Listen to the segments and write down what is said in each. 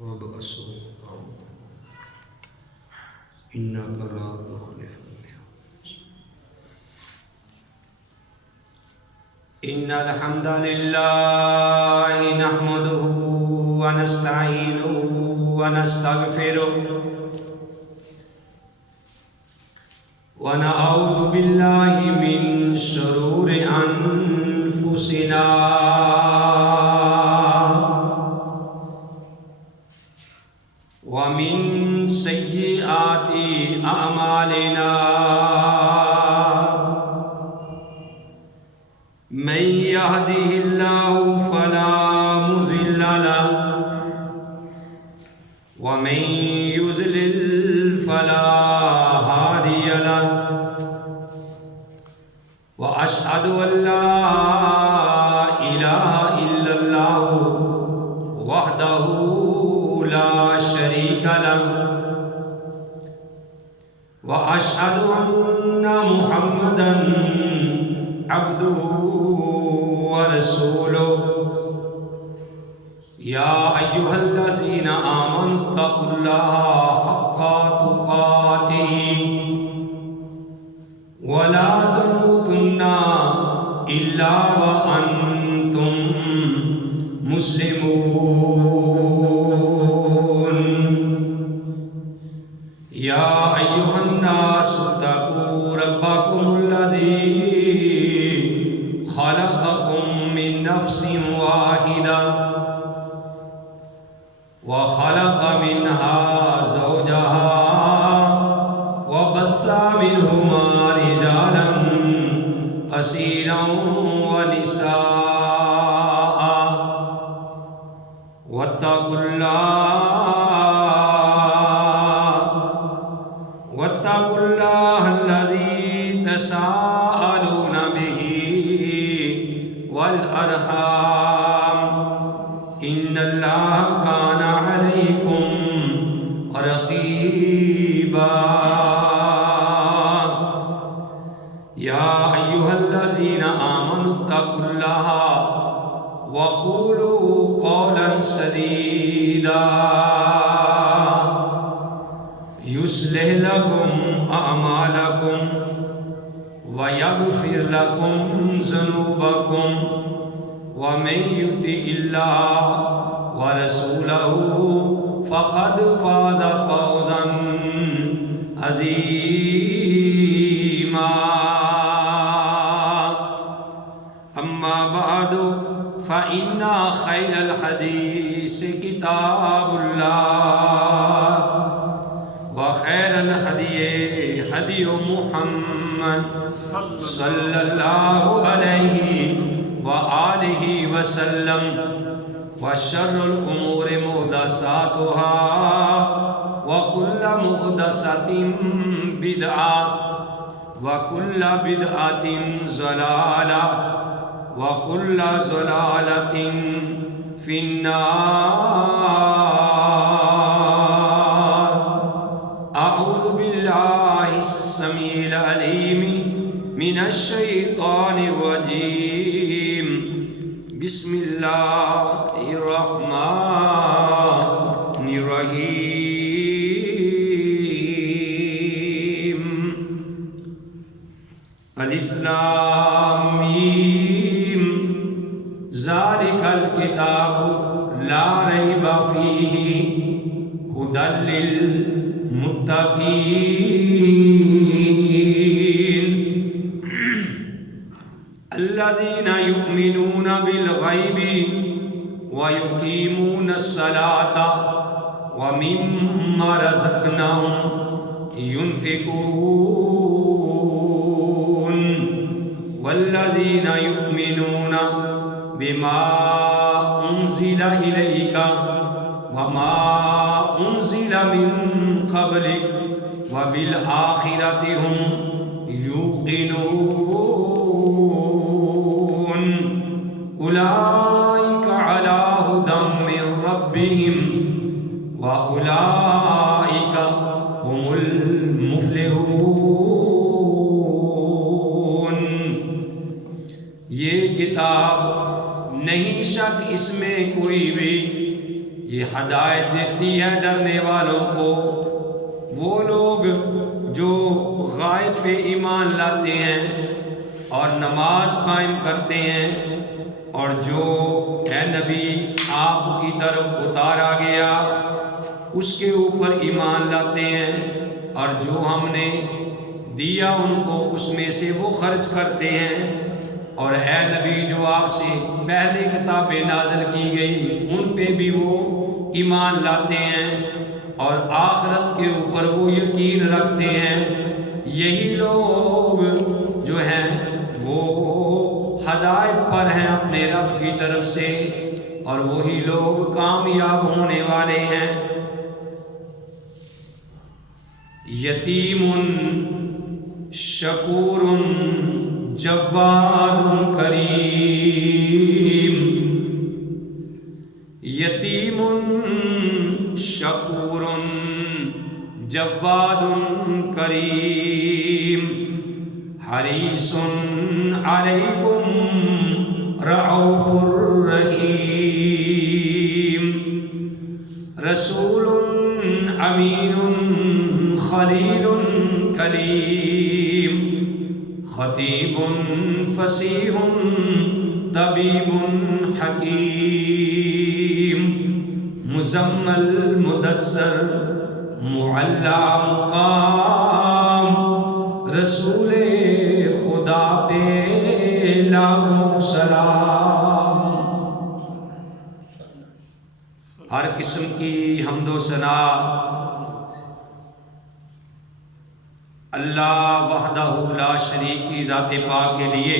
رب أسر إنك لا تخلف الميعاد. إن الحمد لله نحمده ونستعينه ونستغفره ونعوذ بالله من شرور أنفسنا ومن سيئات أعمالنا من يهده الله فلا مضل له ومن يضلل فلا هادي له وأشهد أن لا إله إلا الله وحده لا شريك له وأشهد أن محمدا عبده ورسوله. يا أيها الذين آمنوا اتقوا الله حق تقاته ولا تموتن إلا وأنتم مسلمون. يا أيها الناس اتقوا ربكم الذي خلقكم من نفس واحدة وخلق منها زوجها وبث منهما رجالا كثيرا ونساء واتقوا الله الذي تساءلون به والأرحام إن الله كان عليكم رقيبا. يا أيها الذين آمنوا اتقوا الله وقولوا قولا سديدا يصلح لكم أعمالكم ويغفر لكم ذنوبكم ومن يطع الله ورسوله فقد فاز فوزا عظيما. أما بعد فإن خير الحديث كتاب الله وخير الهدي هدي محمد صلى الله عليه وآله وسلم وشر الأمور محدثاتها وكل محدثة بدعة وكل بدعة ضلالة وكل ضلالة في النار. أعوذ بالله السميع العليم من الشيطان الرجيم. بسم الله الرحمن الرحيم. ألف لام ميم ذلك الكتاب لا ريب فيه هدى للمتقين الذين يؤمنون بالغيب ويقيمون الصلاة ومما رزقناهم ينفقون والذين يؤمنون بما أنزل إليك وما أنزل من قبلك وبالآخرة هم يوقنون أولئك على هدى من ربهم وأولئك هم المفلحون. یہ کتاب نہیں شک اس میں کوئی بھی، یہ ہدایت دیتی ہے ڈرنے والوں کو، وہ لوگ جو غائب پہ ایمان لاتے ہیں اور نماز قائم کرتے ہیں، اور جو اے نبی آپ کی طرف اتارا گیا اس کے اوپر ایمان لاتے ہیں، اور جو ہم نے دیا ان کو اس میں سے وہ خرچ کرتے ہیں، اور اے نبی جو آپ سے پہلے کتابیں نازل کی گئی ان پہ بھی وہ ایمان لاتے ہیں، اور آخرت کے اوپر وہ یقین رکھتے ہیں، یہی لوگ جو ہیں وہ ہدایت پر ہیں اپنے رب کی طرف سے، اور وہی لوگ کامیاب ہونے والے ہیں۔ یتیم شکور جواد کریم، یتیم شکور جواد کریم، حریص علیکم رؤوف رحیم، رسول امین خلیل کلیم، خطیب فصیح طبیب حکیم، مزمل مدثر معلی مقام، رسول خدا پہ لاکھوں سلام۔ ہر قسم کی حمد و ثنا اللہ وحدہ لا شریک کی ذات پاک کے لیے،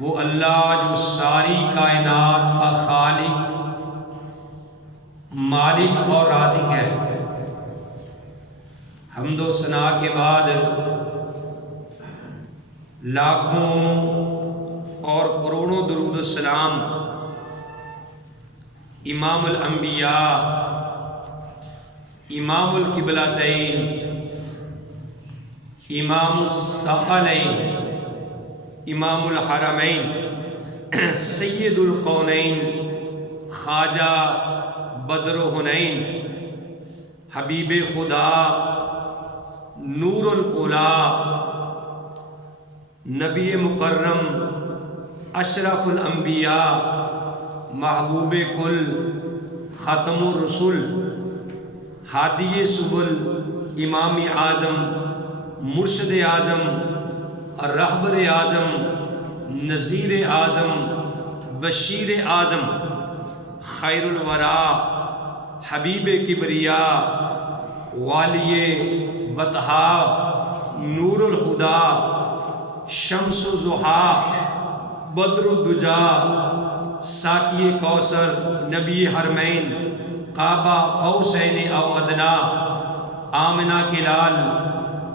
وہ اللہ جو ساری کائنات کا خالق، مالک اور رازق ہے۔ حمد و ثنا کے بعد لاکھوں اور کروڑوں درود و سلام امام الانبیاء، امام القبلتین، امام الثقلین، امام الحرمین، سید القونین، خواجہ بدر و حنین، حبیب خدا، نور الاولا، نبی مکرم، اشرف الانبیاء، محبوب کل، ختم الرسل، ہادی سبل، امام اعظم، مرشد اعظم، رہبر اعظم، نذیر اعظم، بشیر اعظم، خیر الورا، حبیب کبریا، والی بطحا، نور الہدا، شمس الضحیٰ، بدر الدجا، ساقی کوثر، نبی حرمین، قاب قوسین او ادنا، آمنہ کے لال،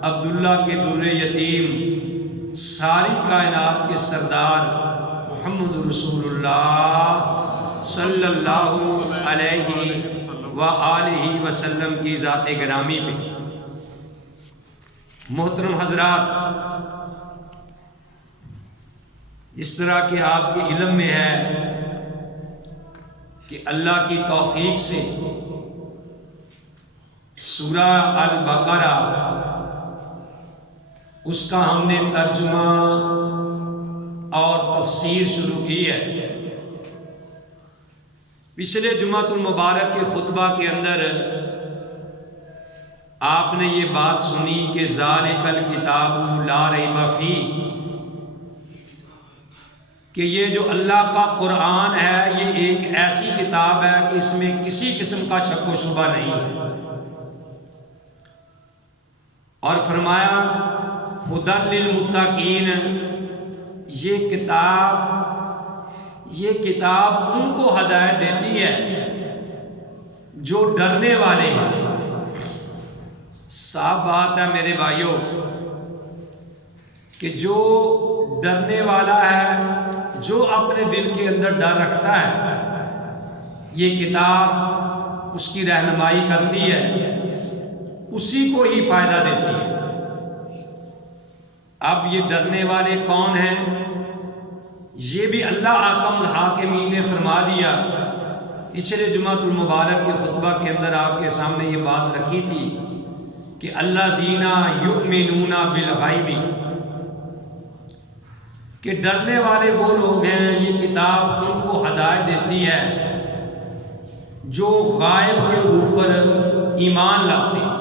عبداللہ کے در یتیم، ساری کائنات کے سردار محمد رسول اللہ صلی اللہ علیہ وآلہ وسلم کی ذات گرامی پہ۔ محترم حضرات، اس طرح کہ آپ کے علم میں ہے کہ اللہ کی توفیق سے سورہ البقرہ اس کا ہم نے ترجمہ اور تفسیر شروع کی ہے۔ پچھلے جمعۃ المبارک کے خطبہ کے اندر آپ نے یہ بات سنی کہ ذالک الکتاب لا ریب فیہ، کہ یہ جو اللہ کا قرآن ہے یہ ایک ایسی کتاب ہے کہ اس میں کسی قسم کا شک و شبہ نہیں ہے، اور فرمایا ھدی للمتقین، یہ کتاب ان کو ہدایت دیتی ہے جو ڈرنے والے ہیں۔ صاف بات ہے میرے بھائیوں کہ جو ڈرنے والا ہے، جو اپنے دل کے اندر ڈر رکھتا ہے، یہ کتاب اس کی رہنمائی کرتی ہے، اسی کو ہی فائدہ دیتی ہے۔ اب یہ ڈرنے والے کون ہیں؟ یہ بھی اللہ احکم الحاکمین نے فرما دیا۔ پچھلے جمعۃ المبارک کے خطبہ کے اندر آپ کے سامنے یہ بات رکھی تھی کہ الذین یؤمنون بالغیب، کہ ڈرنے والے وہ لوگ ہیں، یہ کتاب ان کو ہدایت دیتی ہے جو غائب کے اوپر ایمان لاتے ہیں،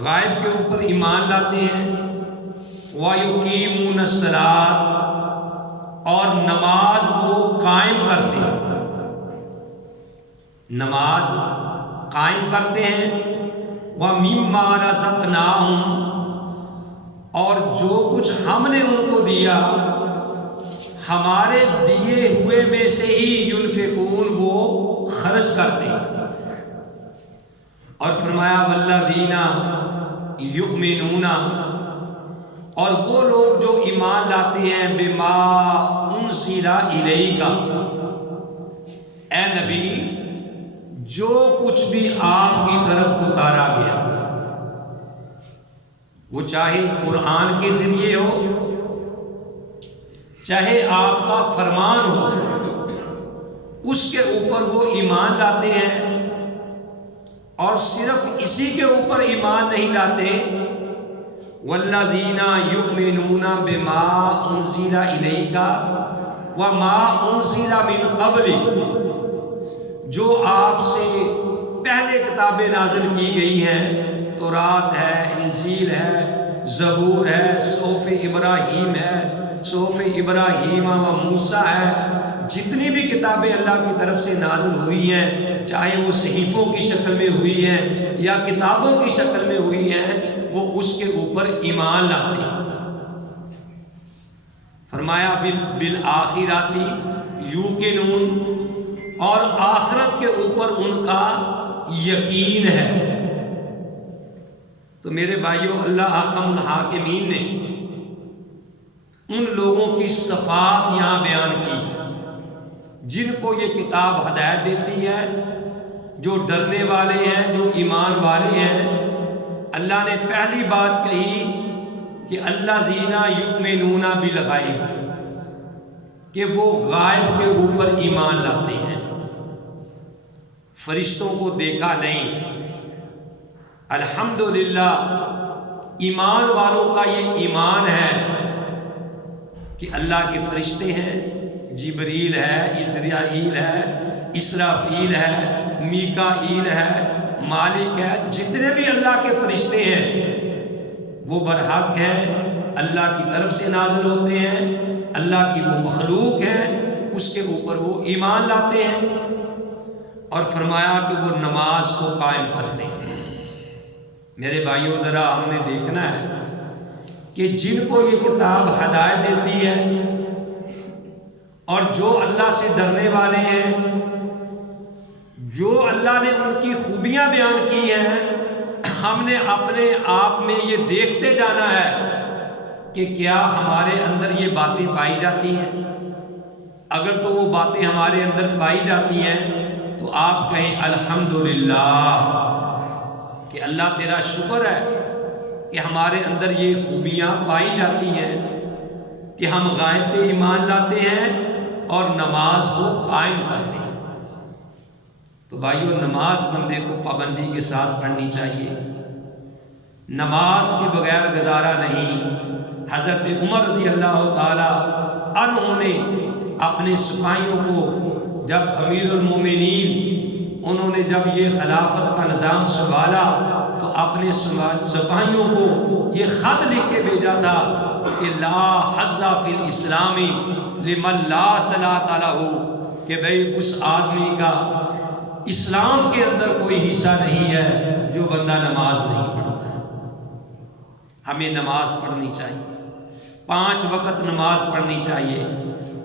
غائب کے اوپر ایمان لاتے ہیں، وَيُقِيمُونَ الصَّلَاةَ، اور نماز وہ قائم کرتے ہیں، نماز قائم کرتے ہیں، وَمِمَّا رَزَقْنَاهُمْ، اور جو کچھ ہم نے ان کو دیا ہمارے دیے ہوئے میں سے ہی ينفقون، وہ خرچ کرتے ہیں۔ اور فرمایا والذین یؤمنون، اور وہ لوگ جو ایمان لاتے ہیں بما انزل الیک، اے نبی جو کچھ بھی آپ کی طرف اتارا گیا، وہ چاہے قرآن کے ذریعے ہو، چاہے آپ کا فرمان ہو، اس کے اوپر وہ ایمان لاتے ہیں۔ اور صرف اسی کے اوپر ایمان نہیں لاتے، والذین یؤمنون بما انزل الیک وما انزل من قبل، جو آپ سے پہلے کتابیں نازل کی گئی ہیں، تورات ہے، انجیل ہے، زبور ہے، صحف ابراہیم ہے، صحف ابراہیم و موسیٰ ہے، جتنی بھی کتابیں اللہ کی طرف سے نازل ہوئی ہیں، چاہے وہ صحیفوں کی شکل میں ہوئی ہیں یا کتابوں کی شکل میں ہوئی ہیں، وہ اس کے اوپر ایمان لاتے ہیں۔ فرمایا بالآخرات یوقنون، اور آخرت کے اوپر ان کا یقین ہے۔ تو میرے بھائیوں، اللہ احکم الحاکمین نے ان لوگوں کی صفات یہاں بیان کی جن کو یہ کتاب ہدایت دیتی ہے، جو ڈرنے والے ہیں، جو ایمان والے ہیں۔ اللہ نے پہلی بات کہی کہ الذین یؤمنون بالغیب، کہ وہ غائب کے اوپر ایمان لاتے ہیں، فرشتوں کو دیکھا نہیں۔ الحمدللہ ایمان والوں کا یہ ایمان ہے کہ اللہ کے فرشتے ہیں، جبریل ہے، عزرائیل ہے، اسرافیل ہے، میکائیل ہے، مالک ہے، جتنے بھی اللہ کے فرشتے ہیں وہ برحق ہیں، اللہ کی طرف سے نازل ہوتے ہیں، اللہ کی وہ مخلوق ہیں، اس کے اوپر وہ ایمان لاتے ہیں۔ اور فرمایا کہ وہ نماز کو قائم کرتے ہیں۔ میرے بھائیوں، ذرا ہم نے دیکھنا ہے کہ جن کو یہ کتاب ہدایت دیتی ہے اور جو اللہ سے ڈرنے والے ہیں، جو اللہ نے ان کی خوبیاں بیان کی ہیں، ہم نے اپنے آپ میں یہ دیکھتے جانا ہے کہ کیا ہمارے اندر یہ باتیں پائی جاتی ہیں۔ اگر تو وہ باتیں ہمارے اندر پائی جاتی ہیں تو آپ کہیں الحمدللہ، کہ اللہ تیرا شکر ہے کہ ہمارے اندر یہ خوبیاں پائی جاتی ہیں کہ ہم غائب پہ ایمان لاتے ہیں اور نماز کو قائم کرتے ہیں۔ تو بھائیو، نماز بندے کو پابندی کے ساتھ پڑھنی چاہیے، نماز کے بغیر گزارا نہیں۔ حضرت عمر رضی اللہ تعالی عنہ نے اپنے سپاہیوں کو، جب امیر المومنین انہوں نے جب یہ خلافت کا نظام سنبھالا، تو اپنے سپاہیوں کو یہ خط لکھ کے بھیجا تھا کہ لا حظ فی الاسلام لمن لا صلاۃ لہ، کہ بھئی اس آدمی کا اسلام کے اندر کوئی حصہ نہیں ہے جو بندہ نماز نہیں پڑھتا ہے۔ ہمیں نماز پڑھنی چاہیے، 5 وقت نماز پڑھنی چاہیے۔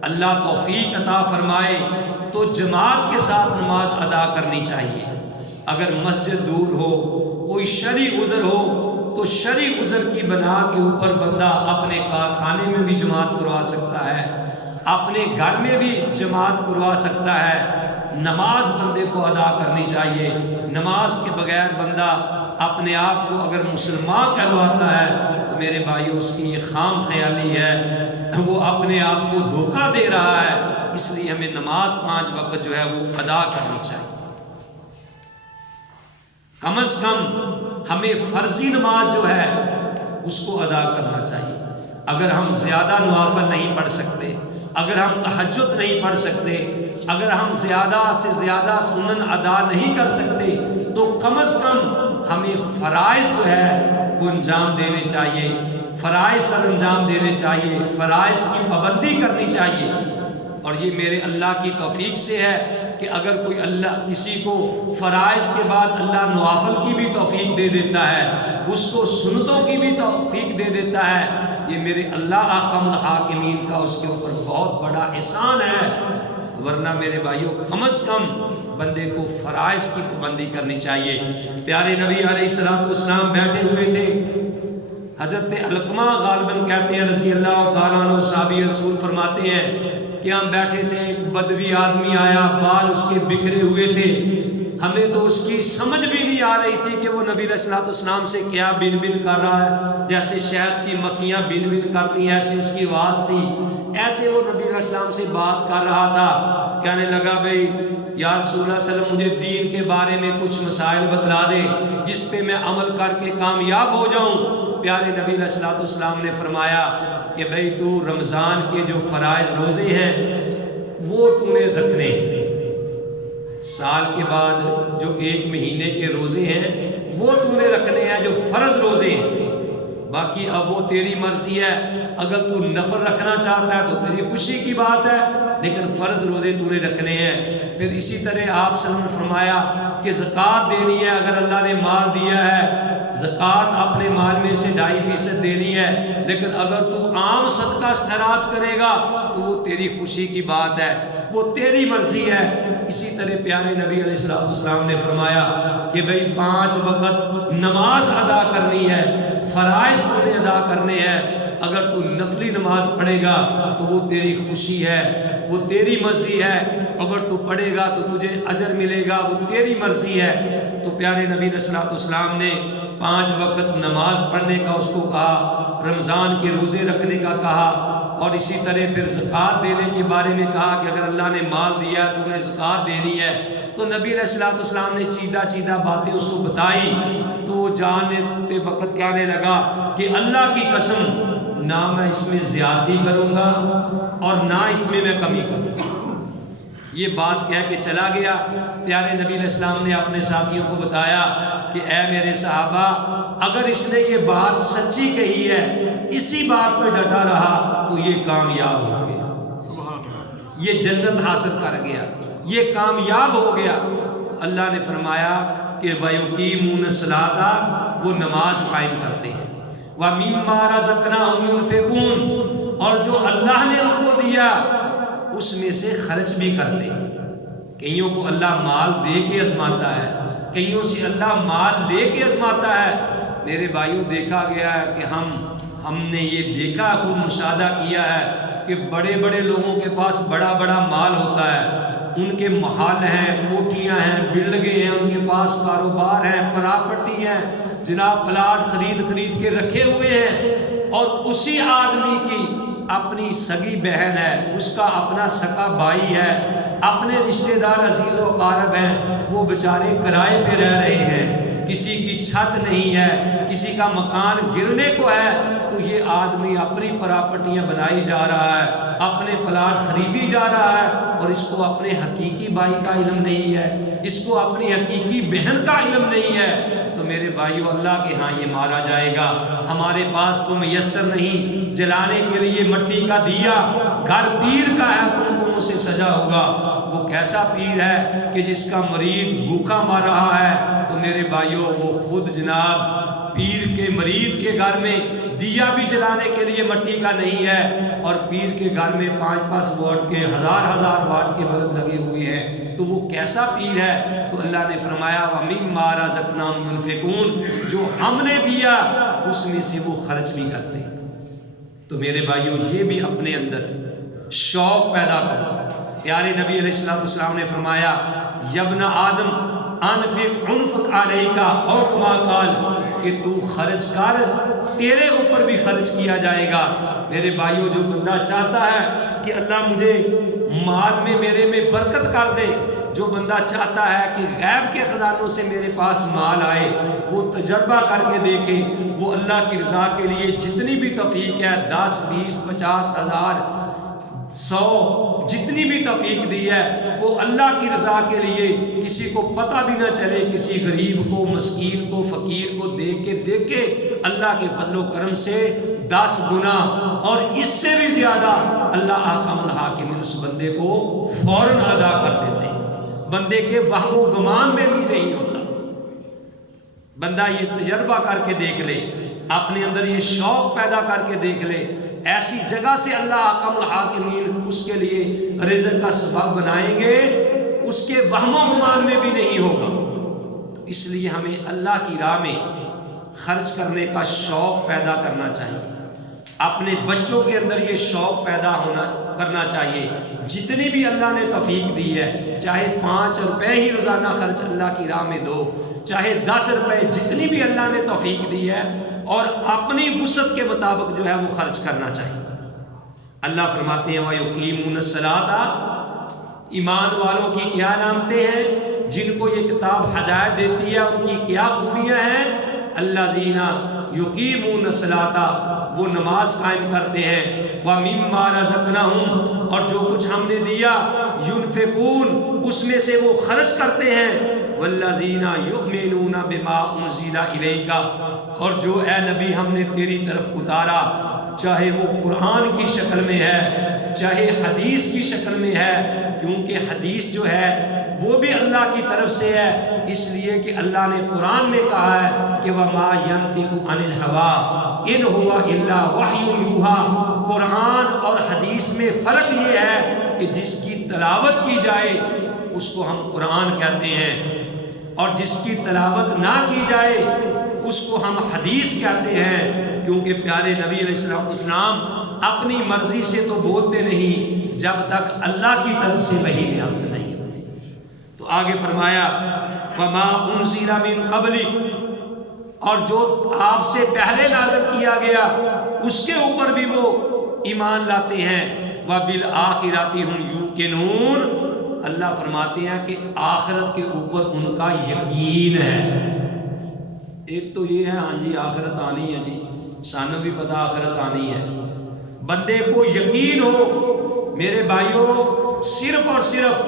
اللہ توفیق عطا فرمائے تو جماعت کے ساتھ نماز ادا کرنی چاہیے۔ اگر مسجد دور ہو، کوئی شرعی عذر ہو، تو شرعی عذر کی بنا کے اوپر بندہ اپنے کارخانے میں بھی جماعت کروا سکتا ہے، اپنے گھر میں بھی جماعت کروا سکتا ہے۔ نماز بندے کو ادا کرنی چاہیے۔ نماز کے بغیر بندہ اپنے آپ کو اگر مسلمان کہلواتا ہے تو میرے بھائیو اس کی یہ خام خیالی ہے، وہ اپنے آپ کو دھوکہ دے رہا ہے۔ اس لیے ہمیں نماز 5 وقت جو ہے وہ ادا کرنی چاہیے۔ کم از کم ہمیں فرضی نماز جو ہے اس کو ادا کرنا چاہیے۔ اگر ہم زیادہ نوافل نہیں پڑھ سکتے، اگر ہم تہجد نہیں پڑھ سکتے، اگر ہم زیادہ سے زیادہ سنن ادا نہیں کر سکتے، تو کم از کم ہمیں فرائض جو ہے وہ انجام دینے چاہیے، فرائض سر انجام دینے چاہیے، فرائض کی پابندی کرنی چاہیے۔ اور یہ میرے اللہ کی توفیق سے ہے کہ اگر کوئی اللہ کسی کو فرائض کے بعد اللہ نوافل کی بھی توفیق دے دیتا ہے، اس کو سنتوں کی بھی توفیق دے دیتا ہے، یہ میرے اللہ احکم الحاکمین کا اس کے اوپر بہت بڑا احسان ہے۔ ورنہ میرے بھائیوں کم از کم بندے کو فرائض کی پابندی کرنی چاہیے۔ پیارے نبی علیہ الصلوۃ والسلام بیٹھے ہوئے تھے، حضرت علقمہ غالباً کہتے ہیں رضی اللہ تعالیٰ عنہ، صحابی رسول فرماتے ہیں کہ ہم بیٹھے تھے، ایک بدوی آدمی آیا، بال اس کے بکھرے ہوئے تھے، ہمیں تو اس کی سمجھ بھی نہیں آ رہی تھی کہ وہ نبی علیہ الصلوۃ والسلام سے کیا بن بن کر رہا ہے، جیسے شہد کی مکھیاں بن بن کرتی ہیں ایسے اس کی آواز تھی، ایسے وہ نبی علیہ السلام سے بات کر رہا تھا۔ کہنے لگا بھئی یا رسول اللہ صلی اللہ علیہ وسلم مجھے دین کے بارے میں کچھ مسائل بتلا دے جس پہ میں عمل کر کے کامیاب ہو جاؤں۔ پیارے نبی علیہ الصلوۃ والسلام نے فرمایا کہ بھئی تو رمضان کے جو فرائض روزے ہیں وہ تو نے رکھنے ہیں، سال کے بعد جو 1 مہینے کے روزے ہیں وہ تو نے رکھنے ہیں جو فرض روزے ہیں، باقی اب وہ تیری مرضی ہے، اگر تو نفل رکھنا چاہتا ہے تو تیری خوشی کی بات ہے، لیکن فرض روزے تو نے رکھنے ہیں۔ پھر اسی طرح آپ صلی اللہ علیہ وسلم نے فرمایا کہ زکوٰۃ دینی ہے، اگر اللہ نے مال دیا ہے زکوٰۃ اپنے مال میں سے 2.5% دینی ہے، لیکن اگر تو عام صدقہ استعراض کرے گا تو وہ تیری خوشی کی بات ہے، وہ تیری مرضی ہے۔ اسی طرح پیارے نبی علیہ الصلوۃ والسلام نے فرمایا کہ بھئی 5 وقت نماز ادا کرنی ہے، فرائض تو نے ادا کرنے ہیں، اگر تو نفلی نماز پڑھے گا تو وہ تیری خوشی ہے، وہ تیری مرضی ہے، اگر تو پڑھے گا تو تجھے اجر ملے گا، وہ تیری مرضی ہے۔ تو پیارے نبی علیہ الصلوۃ والسلام نے 5 وقت نماز پڑھنے کا اس کو کہا، رمضان کے روزے رکھنے کا کہا، اور اسی طرح پھر زکوٰۃ دینے کے بارے میں کہا کہ اگر اللہ نے مال دیا ہے تو انہیں زکوٰۃ دینی ہے۔ تو نبی علیہ الصلوۃ والسلام نے چیدہ باتیں اس کو بتائی، تو وہ جانتے وقت کہنے لگا کہ اللہ کی قسم نہ میں اس میں زیادتی کروں گا اور نہ اس میں کمی کروں گا۔ یہ بات کہہ کے چلا گیا۔ پیارے نبی علیہ السلام نے اپنے ساتھیوں کو بتایا کہ اے میرے صحابہ، اگر اس نے یہ بات سچی کہی ہے، اسی بات پہ ڈٹا رہا تو یہ کامیاب ہو گیا، یہ جنت حاصل کر گیا، یہ کامیاب ہو گیا۔ اللہ نے فرمایا کہ وَيُقِيمُونَ الصَّلَاةَ، وہ نماز قائم کرتے ہیں، وَمِمَّا رَزَقْنَاهُمْ يُنْفِقُونَ، اور جو اللہ نے ان کو دیا اس میں سے خرچ بھی کرتے ہیں۔ کئیوں کو اللہ مال دے کے آزماتا ہے، کئیوں سے اللہ مال لے کے آزماتا ہے۔ میرے بھائیوں دیکھا گیا ہے کہ ہم نے یہ دیکھا، خود مشاہدہ کیا ہے کہ بڑے بڑے لوگوں کے پاس بڑا بڑا مال ہوتا ہے، ان کے محل ہیں، کوٹھیاں ہیں، بلڈنگیں ہیں، ان کے پاس کاروبار ہیں، پراپرٹی ہے، جناب پلاٹ خرید کے رکھے ہوئے ہیں، اور اسی آدمی کی اپنی سگی بہن ہے، اس کا اپنا سگا بھائی ہے، اپنے رشتہ دار عزیز و اقارب ہیں، وہ بیچارے کرائے پہ رہ رہے ہیں، کسی کی چھت نہیں ہے، کسی کا مکان گرنے کو ہے، تو یہ آدمی اپنی پراپرٹیاں بنائی جا رہا ہے، اپنے پلاٹ خریدی جا رہا ہے، اور اس کو اپنے حقیقی بھائی کا علم نہیں ہے، اس کو اپنی حقیقی بہن کا علم نہیں ہے۔ تو میرے بھائیو اللہ کے ہاں یہ مارا جائے گا۔ ہمارے پاس تو میسر نہیں جلانے کے لیے مٹی کا دیا، گھر پیر کا ہے، کمکموں سے سجا ہوگا۔ وہ کیسا پیر ہے کہ جس کا مرید بھوکا مر رہا ہے، تو میرے بھائیو وہ خود جناب پیر کے مرید کے گھر میں دیا بھی جلانے کے لیے مٹی کا نہیں ہے، اور پیر کے گھر میں 5-5 واٹ کے 1000 واٹ کے بلب لگے ہوئے ہیں، تو وہ کیسا پیر ہے؟ تو اللہ نے فرمایا وَمِمَّا رَزَقْنَاهُمْ يُنْفِقُونَ، جو ہم نے دیا اس میں سے وہ خرچ بھی کرتے ہیں۔ تو میرے بھائیوں یہ بھی اپنے اندر شوق پیدا کرو۔ پیارے نبی علیہ السلام نے فرمایا یبن آدم انفق علیکا، او کما قال، کہ تو خرچ کر، تیرے اوپر بھی خرچ کیا جائے گا۔ میرے بھائیوں، جو بندہ چاہتا ہے کہ اللہ مجھے مال میں میرے میں برکت کر دے، جو بندہ چاہتا ہے کہ غیب کے خزانوں سے میرے پاس مال آئے، وہ تجربہ کر کے دیکھے، وہ اللہ کی رضا کے لیے جتنی بھی توفیق ہے، 10 20 50 1000 100 جتنی بھی توفیق دی ہے، وہ اللہ کی رضا کے لیے، کسی کو پتہ بھی نہ چلے، کسی غریب کو، مسکین کو، فقیر کو دیکھ کے اللہ کے فضل و کرم سے 10 گنا اور اس سے بھی زیادہ اللہ احکم الحاکمین اس بندے کو فوراً ادا کر دیتے ہیں۔ بندے کے وہم و گمان میں بھی نہیں ہوتا۔ بندہ یہ تجربہ کر کے دیکھ لے، اپنے اندر یہ شوق پیدا کر کے دیکھ لے، ایسی جگہ سے اللہ احکم الحاکمین اس کے لیے رزق کا سبب بنائیں گے، اس کے وہم و گمان میں بھی نہیں ہوگا۔ اس لیے ہمیں اللہ کی راہ میں خرچ کرنے کا شوق پیدا کرنا چاہیے، اپنے بچوں کے اندر یہ شوق پیدا کرنا چاہیے۔ جتنی بھی اللہ نے توفیق دی ہے، چاہے 5 روپے ہی روزانہ خرچ اللہ کی راہ میں دو، چاہے 10 روپے، جتنی بھی اللہ نے توفیق دی ہے، اور اپنی وسعت کے مطابق جو ہے وہ خرچ کرنا چاہیے۔ اللہ فرماتے ہیں وَيُقِيمُونَ الصَّلَاةَ، ایمان والوں کی کیا علامتیں ہیں، جن کو یہ کتاب ہدایت دیتی ہے، ان کی کیا خوبیاں ہیں؟ الَّذِينَ يُقِيمُونَ الصَّلَاةَ، وہ نماز قائم کرتے ہیں، وَمِمَّا رَزَقْنَاهُمْ، اور جو کچھ ہم نے دیا، يُنْفِقُونَ، اس میں سے وہ خرچ کرتے ہیں، وَالَّذِينَ يُؤْمِنُونَ بِمَا أُنزِلَ إِلَيْكَ، اور جو اے نبی ہم نے تیری طرف اتارا، چاہے وہ قرآن کی شکل میں ہے، چاہے حدیث کی شکل میں ہے، کیونکہ حدیث جو ہے وہ بھی اللہ کی طرف سے ہے، اس لیے کہ اللہ نے قرآن میں کہا ہے کہ وَمَا يَنطِقُ عَنِ الْهَوَىٰ إِنْ هُوَ إِلَّا وَحْيٌ يُوحَىٰ۔ قرآن اور حدیث میں فرق یہ ہے کہ جس کی تلاوت کی جائے اس کو ہم قرآن کہتے ہیں، اور جس کی تلاوت نہ کی جائے اس کو ہم حدیث کہتے ہیں، کیونکہ پیارے نبی علیہ السلام اپنی مرضی سے تو بولتے نہیں جب تک اللہ کی طرف سے وحی نازل نہیں ہوتی۔ تو آگے فرمایا وَمَا أُنزِلَ مِن قَبْلِكَ، اور جو آپ سے پہلے نازل کیا گیا اس کے اوپر بھی وہ ایمان لاتے ہیں، وَبِالْآخِرَةِ هُمْ يُوقِنُونَ، اللہ فرماتے ہیں کہ آخرت کے اوپر ان کا یقین ہے۔ ایک تو یہ ہے ہاں جی آخرت آنی ہے، جی سانوں بھی پتہ آخرت آنی ہے، بندے کو یقین ہو۔ میرے بھائیوں، صرف اور صرف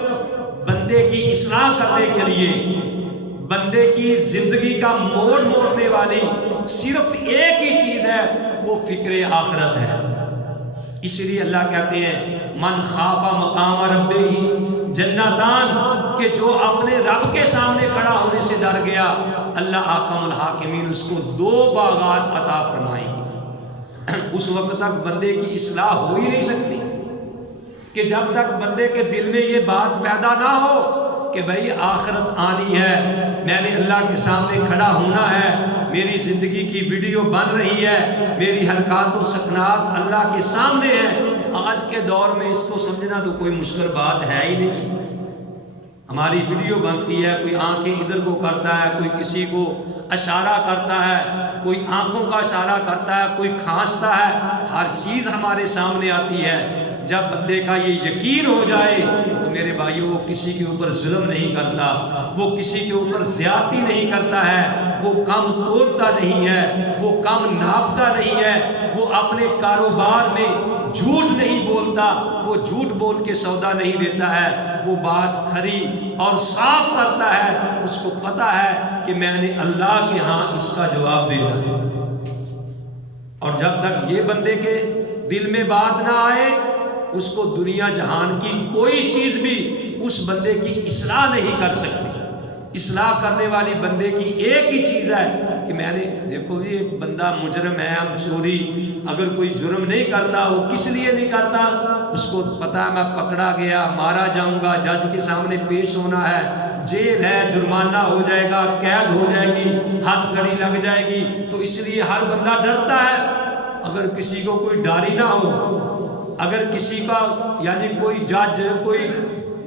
بندے کی اصلاح کرنے کے لیے، بندے کی زندگی کا موڑ موڑنے والی صرف ایک ہی چیز ہے، وہ فکر آخرت ہے۔ اس لیے اللہ کہتے ہیں من خاف مقام ربہ جنتان، کہ جو اپنے رب کے سامنے کھڑا ہونے سے ڈر گیا، اللہ احکم الحاکمین اس کو 2 باغات عطا فرمائیں گے۔ اس وقت تک بندے کی اصلاح ہو ہی نہیں سکتی کہ جب تک بندے کے دل میں یہ بات پیدا نہ ہو کہ بھئی آخرت آنی ہے، میں نے اللہ کے سامنے کھڑا ہونا ہے، میری زندگی کی ویڈیو بن رہی ہے، میری حرکات و سکنات اللہ کے سامنے ہیں۔ آج کے دور میں اس کو سمجھنا تو کوئی مشکل بات ہے ہی نہیں۔ ہماری ویڈیو بنتی ہے، کوئی آنکھیں ادھر کو کرتا ہے، کوئی کسی کو اشارہ کرتا ہے، کوئی آنکھوں کا اشارہ کرتا ہے، کوئی کھانستا ہے، ہر چیز ہمارے سامنے آتی ہے۔ جب بندے کا یہ یقین ہو جائے تو میرے بھائیوں وہ کسی کے اوپر ظلم نہیں کرتا، وہ کسی کے اوپر زیادتی نہیں کرتا ہے، وہ کم تولتا نہیں ہے، وہ کم ناپتا نہیں ہے، وہ اپنے کاروبار میں جھوٹ نہیں بولتا، وہ جھوٹ بول کے سودا نہیں دیتا ہے، وہ بات کھری اور صاف کرتا ہے، اس کو پتہ ہے کہ میں نے اللہ کے ہاں اس کا جواب دینا ہے۔ اور جب تک یہ بندے کے دل میں بات نہ آئے، اس کو دنیا جہان کی کوئی چیز بھی اس بندے کی اصلاح نہیں کر سکتی۔ اصلاح کرنے والی بندے کی ایک ہی چیز ہے کہ میں نے دیکھو یہ ایک بندہ مجرم ہے، ہم چوری اگر کوئی جرم نہیں کرتا، وہ کس لیے نہیں کرتا، اس کو پتہ ہے میں پکڑا گیا، مارا جاؤں گا، جج کے سامنے پیش ہونا ہے، جیل ہے، جرمانہ ہو جائے گا، قید ہو جائے گی، ہاتھ گھڑی لگ جائے گی، تو اس لیے ہر بندہ ڈرتا ہے۔ اگر کسی کو کوئی ڈاری نہ ہو، اگر کسی کا یعنی کوئی جج، کوئی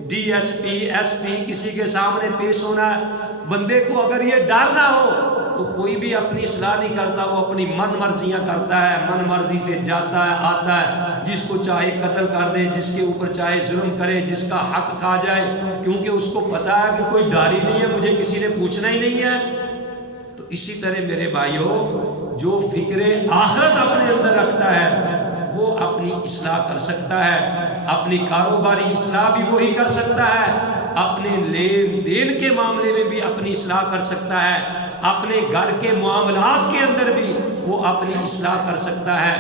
D S P, S P کسی کے سامنے پیش ہونا ہے، بندے کو اگر یہ ڈر نہ ہو تو کوئی بھی اپنی اصلاح نہیں کرتا، وہ اپنی من مرضیاں کرتا ہے، من مرضی سے جاتا ہے آتا ہے، جس کو چاہے قتل کر دے، جس کے اوپر چاہے ظلم کرے، جس کا حق کھا جائے، کیونکہ اس کو پتا ہے کہ کوئی ڈاری نہیں ہے، مجھے کسی نے پوچھنا ہی نہیں ہے۔ تو اسی طرح میرے بھائیوں، جو فکر آخرت اپنے اندر رکھتا ہے وہ اپنی اصلاح کر سکتا ہے، اپنی کاروباری اصلاح بھی وہی کر سکتا ہے، اپنے لین دین کے معاملے میں بھی اپنی اصلاح کر سکتا ہے، اپنے گھر کے معاملات کے اندر بھی وہ اپنی اصلاح کر سکتا ہے،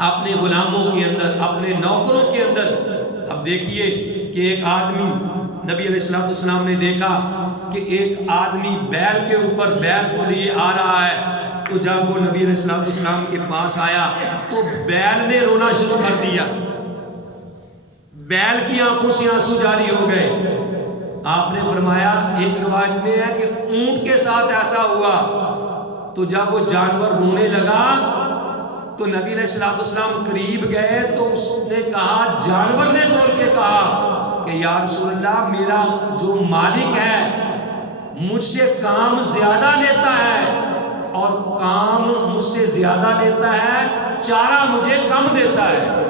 اپنے غلاموں کے اندر، اپنے نوکروں کے اندر۔ اب دیکھیے کہ ایک آدمی، نبی علیہ السلام نے دیکھا کہ ایک آدمی بیل کے اوپر بیل کو لیے آ رہا ہے، تو جب وہ نبی علیہ السلام کے پاس آیا تو بیل نے رونا شروع کر دیا، بیل کی آنکھوں سے آنسو جاری ہو گئے۔ آپ نے فرمایا، ایک روایت میں ہے کہ اونٹ کے ساتھ ایسا ہوا، تو جب وہ جانور رونے لگا تو نبی علیہ السلام قریب گئے تو اس نے کہا، جانور نے بول کے کہا کہ یا رسول اللہ، میرا جو مالک ہے مجھ سے کام زیادہ لیتا ہے، اور کام مجھ سے زیادہ لیتا ہے، چارہ مجھے کم دیتا ہے۔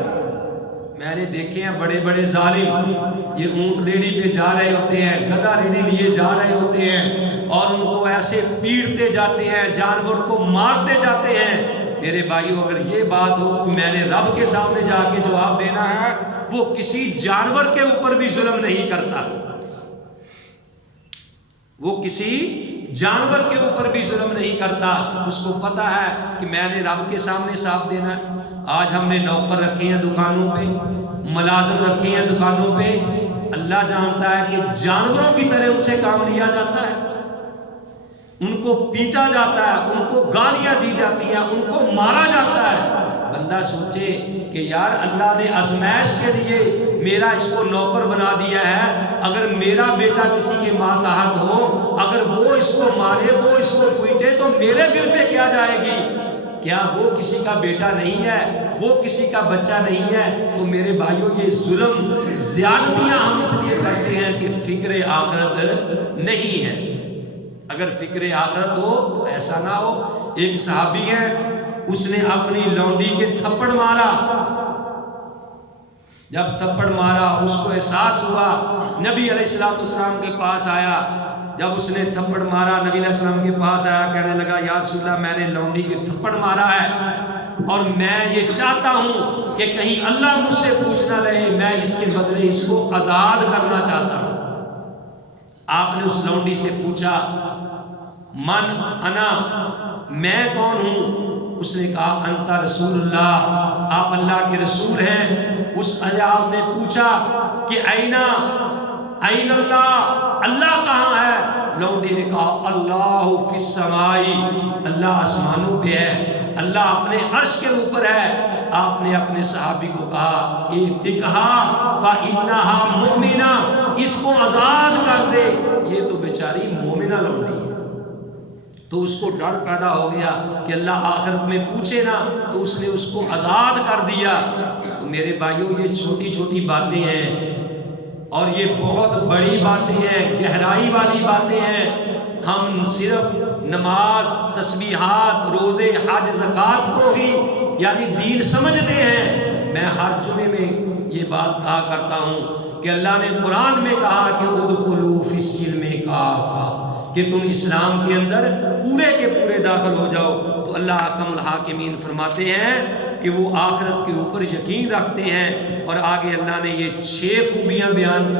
میں نے دیکھے ہیں بڑے بڑے ظالم، یہ اونٹ ریڑھی پہ جا رہے ہوتے ہیں، گدھا ریڑھی لیے جا رہے ہوتے ہیں، اور ان کو ایسے پیٹتے جاتے ہیں، جانور کو مارتے جاتے ہیں۔ میرے بھائیو، اگر یہ بات ہو کہ میں نے رب کے سامنے جا کے جواب دینا ہے، وہ کسی جانور کے اوپر بھی ظلم نہیں کرتا، وہ کسی جانور کے اوپر بھی ظلم نہیں کرتا، اس کو پتا ہے کہ میں نے رب کے سامنے صاف دینا ہے۔ آج ہم نے نوکر رکھے ہیں دکانوں پہ، ملازم رکھے ہیں دکانوں پہ، اللہ جانتا ہے کہ جانوروں کی طرح ان سے کام لیا جاتا ہے، ان کو پیٹا جاتا ہے، ان کو گالیاں دی جاتی ہیں، ان کو مارا جاتا ہے۔ بندہ سوچے کہ یار اللہ نے آزمائش کے لیے میرا اس کو نوکر بنا دیا ہے، اگر میرا بیٹا کسی کے ماتحت ہو، اگر وہ اس کو مارے، وہ اس کو پیٹے، تو میرے دل پہ کیا جائے گی؟ کیا وہ کسی کا بیٹا نہیں ہے؟ وہ کسی کا بچہ نہیں ہے؟ تو میرے بھائیوں، یہ ظلم زیادتیاں ہم اس لیے کرتے ہیں کہ فکر آخرت نہیں ہے۔ اگر فکر آخرت ہو تو ایسا نہ ہو۔ ایک صحابی ہے، اس نے اپنی لونڈی کے تھپڑ مارا، جب تھپڑ مارا اس کو احساس ہوا، نبی علیہ السلام کے پاس آیا، جب اس نے تھپڑ مارا نبی علیہ السلام کے پاس آیا، کہنے لگا یا رسول اللہ، میں نے لونڈی کے تھپڑ مارا ہے اور میں یہ چاہتا ہوں کہ کہیں اللہ مجھ سے پوچھ نہ لے، میں اس کے بدلے اس کو آزاد کرنا چاہتا ہوں۔ آپ نے اس لونڈی سے پوچھا، من انا، میں کون ہوں؟ اس نے کہا، انت رسول اللہ، آپ اللہ کے رسول ہیں۔ اس آپ نے پوچھا کہ این اللہ، اللہ کہاں ہے؟ لونڈی نے کہا، اللہ فی السماء، اللہ آسمانوں پہ ہے، اللہ اپنے عرش کے اوپر ہے۔ آپ نے اپنے صحابی کو کہا، اعتقھا فإنھا مؤمنہ، اس کو آزاد کر دے، یہ تو بیچاری مومنہ لونڈی ہے۔ تو اس کو ڈر پیدا ہو گیا کہ اللہ آخرت میں پوچھے نا، تو اس نے اس کو آزاد کر دیا۔ تو میرے بھائیوں، یہ چھوٹی چھوٹی باتیں ہیں اور یہ بہت بڑی باتیں ہیں، گہرائی والی باتیں ہیں۔ ہم صرف نماز، تسبیحات، روزے، حج، زکوٰۃ کو ہی یعنی دین سمجھتے ہیں۔ میں ہر جمعے میں یہ بات کہا کرتا ہوں کہ اللہ نے قرآن میں کہا کہ ادخلوا فی السلم کافہ، کہ تم اسلام کے اندر پورے کے پورے داخل ہو جاؤ۔ تو اللہ حکم الحاکمین فرماتے ہیں کہ وہ آخرت کے اوپر یقین رکھتے ہیں، اور آگے اللہ نے یہ 6 خوبیاں بیان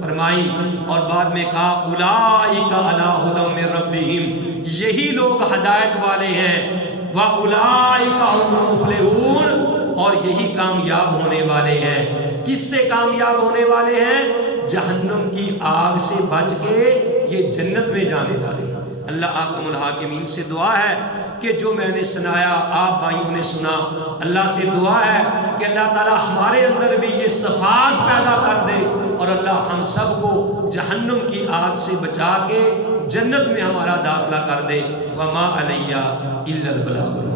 فرمائی، اور بعد میں کہا اولئک علی ھدی من ربہم، یہی لوگ ہدایت والے ہیں، واولئک ھم المفلحون، اور یہی کامیاب ہونے والے ہیں۔ کس سے کامیاب ہونے والے ہیں؟ جہنم کی آگ سے بچ کے یہ جنت میں جانے والے ہیں۔ اللہ حکم الحاکمین سے دعا ہے کہ جو میں نے سنایا آپ بھائیوں نے سنا، اللہ سے دعا ہے کہ اللہ تعالی ہمارے اندر بھی یہ صفات پیدا کر دے، اور اللہ ہم سب کو جہنم کی آگ سے بچا کے جنت میں ہمارا داخلہ کر دے۔ وما علیہ الا البلاغ۔